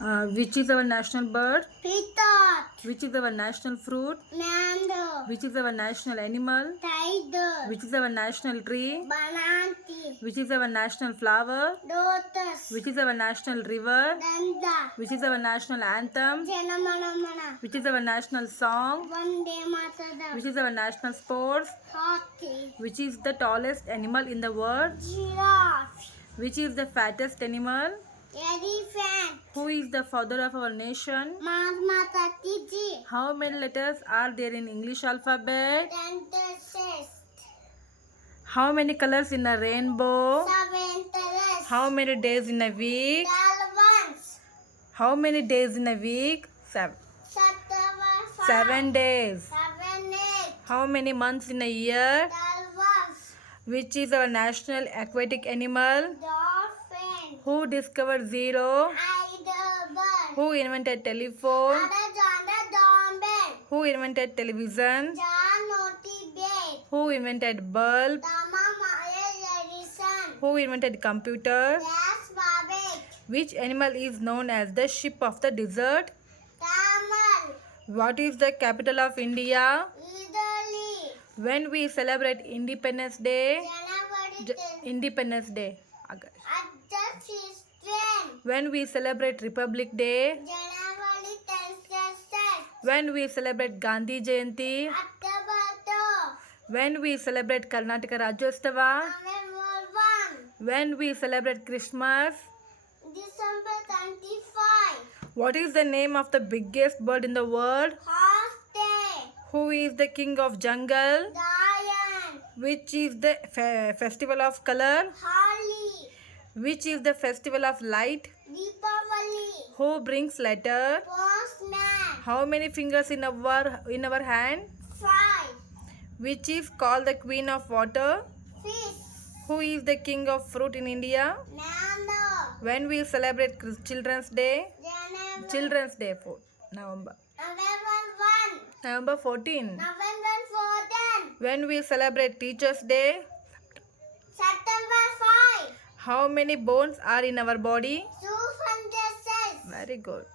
Which is our national bird? Peacock. Which is our national fruit? Mango. Which is our national animal? Tiger. Which is our national tree? Banana tree. Which is our national flower? Lotus. Which is our national river? Ganga. Which is our national anthem? Janamanamana. Which is our national song? Vande Mataram. Which is our national sports? Hockey. Which is the tallest animal in the world? Giraffe. Which is the fattest animal? Elephant. Who is the father of our nation? Mahatma Gandhi. How many letters are there in English alphabet? Dentist. How many colors in a rainbow? Seven colors. How many days in a week? 12 ones. How many days in a week? 7. 7 days. 7 8. How many months in a year? 12 ones. Which is our national aquatic animal? Dolphin. Who discovered zero? Heidelberg. Who invented telephone? Alexander Graham Bell. Who invented television? John Otty Bates. Who invented bulb? Thomas Edison. Who invented computer? Gas Babbage. Which animal is known as the ship of the desert? Camel. What is the capital of India? Italy. When we celebrate Independence Day? January 10th. Independence Day. August. August 15th. When we celebrate Republic Day? January 10th. When we celebrate Gandhi Jayanti? October 2. When we celebrate Karnataka Rajyotsava? November 1. When we celebrate Christmas? December 25. What is the name of the biggest bird in the world? Horse Day. Who is the king of jungle? Lion. Which is the festival of color? Holly. Which is the festival of light? Deepavali. Who brings letter? Postman. How many fingers in our hand? 5. Which is called the queen of water? Fish. Who is the king of fruit in India? Mango. When we celebrate Children's Day? January. Children's Day, November. November 14. November 14. When we celebrate Teachers Day? September 5. How many bones are in our body? 200 cells. Very good.